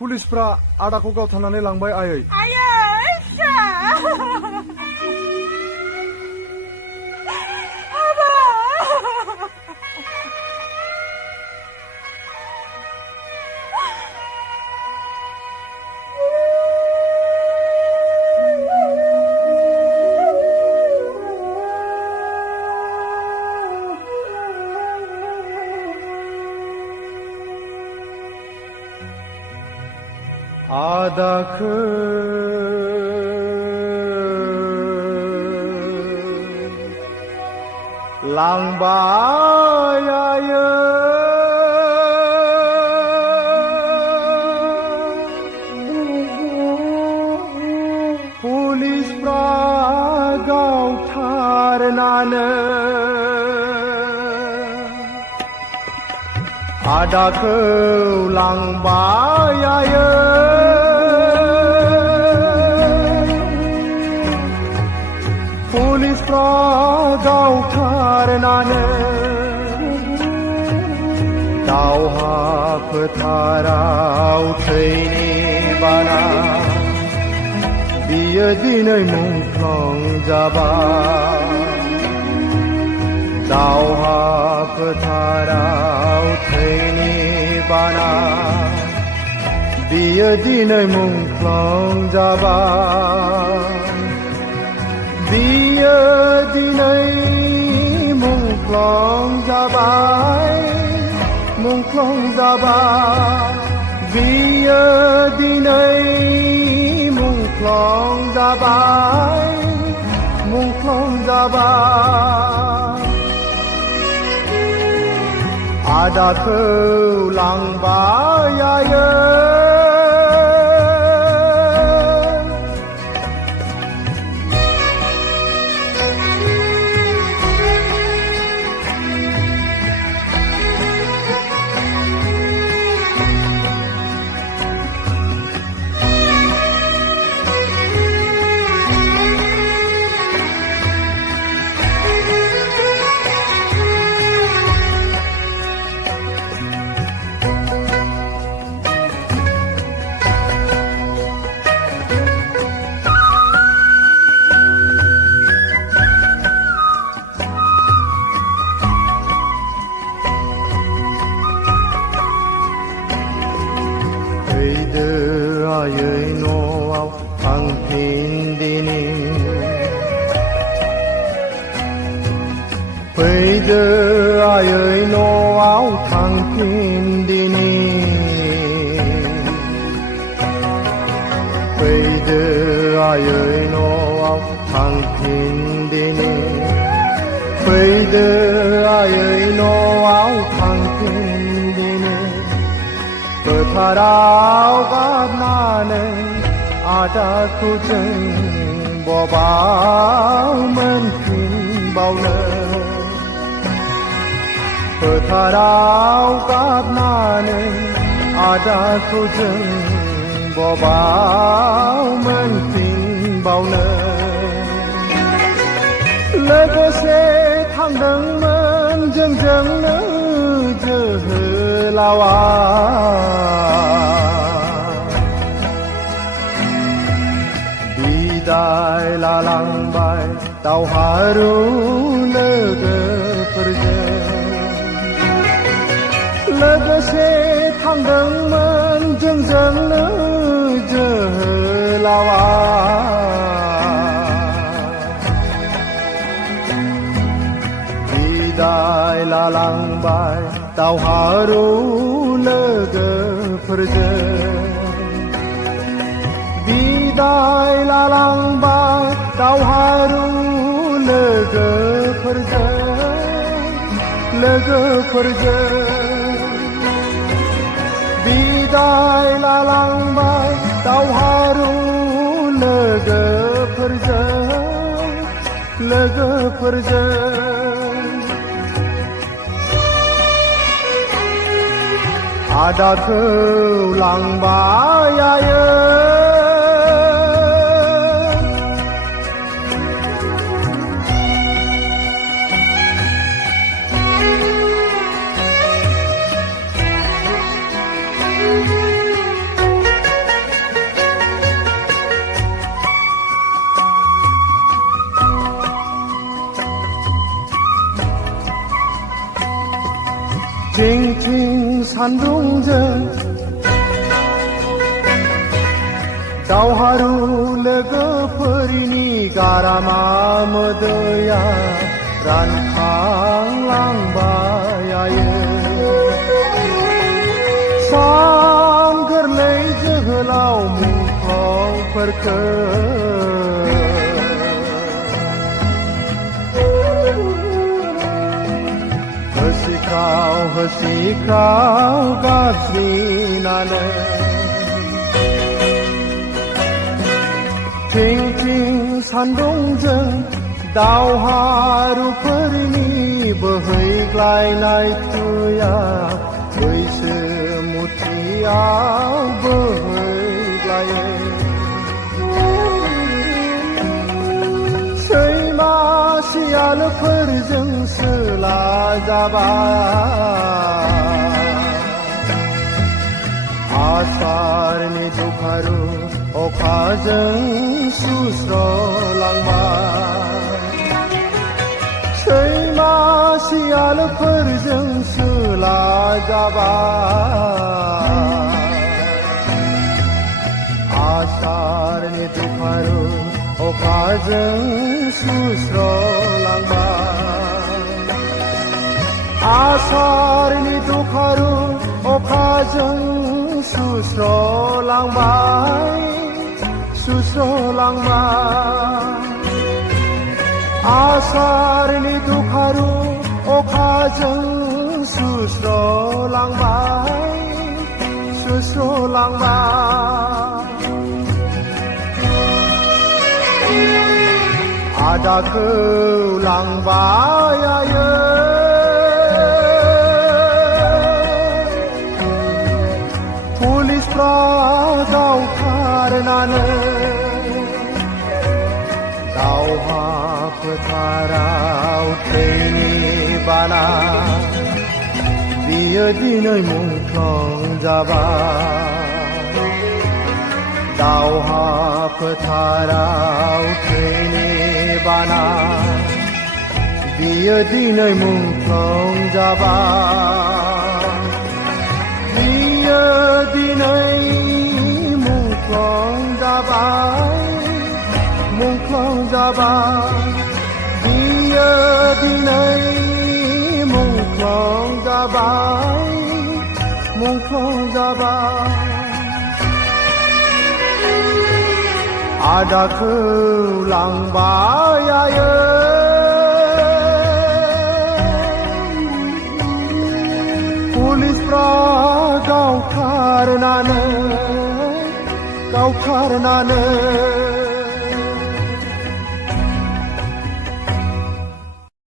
पुलिसफ्रा आदाखौ गावथारनानै लांबाय आयै। आयै फिसा हाबा आदाखौ लांबाय आयै। पुलिसफ्रा गावथारनानै आदाखौ लांबाय आयै। पुलिसफ्रा गावथारनानै दावहा फोथाराव थैनि बाना बियो दिनै मुंख्लं जाबाय। दावहा फोथाराव थैनि बाना बियो दिनै मुंख्लं जाबाय। बियो दिनै मुंख्लं जाबाय, मुंख्लं जाबाय। बियो दिनै मुंख्लं जाबाय, मुंख्लं जाबाय। आदाखौ लांबाय आयै। फैदो आयै न'आव थांफिनदिनि। फैदो आयै न'आव थांफिनदिनि। फैदो आयै न'आव थांफिनदिनि। फैदो आयै न'आव थांफिनदिनि। फोथाराव गाबनानै आदाखौ जों बबाव मोनफिनबावनो। फोथाराव गाबनानै आदाखौ जों बबाव मोनफिनबावनो। लोगोसे थांदोंमोन जोंजोंनो जोहोलावा। बिदाय लालांबाय दावहारु लोगोफोरजों। लोगोसे थांदोंमोन जोंजोंनो जोहोलावा। बिदाय लालांबाय दावहारु लोगोफोरजों। बिदाय लालांबाय दावहारु लोगोफोरजों। लोगोफोरजों बिदाय लालांबाय दावहारु लोगोफोरजों। लोगोफोरजों आदाखौ लांबाय आयै। सान्दुंजों दावहारु लोगोफोरनि गारामा मोदैया रानखांलांबाय आयै सान गोरलै जोहोलाव मुंख्लंफोरखौ होसिख्राव गाबज्रिनानै थिं थिं सान्दुंजों दावहारुफोरनि बोहैग्लायनाय थैया बैसोमुथियाव बोहैग्लायो सैमा सियालफोरजोंसो लाजाबाय आसारनि दुखारु अखाजों सुस्रलांबाय सैमा सियालफोरजोंसो लाजाबाय आसारनि दुखारु अखाजों सुस्रलांबाय आसारनि दुखारु अखाजों सुस्रलांबाय आसारनि दुखारु अखाजों सुस्रलांबाय आदाखौ लांबाय आयै पुलिसफ्रा गावथारनानै दावहा फोथाराव थैनि बाना बियो दिनै मुंख्लं जाबाय दावहा फोथाराव थैनि बाना बियो दिनै मुंख्लं जाबाय बियो दिनै मुंख्लं जाबाय बियो दिनै मुंख्लं जाबाय आदाखौ लांबाय आयै पुलिसफ्रा गावथारनानै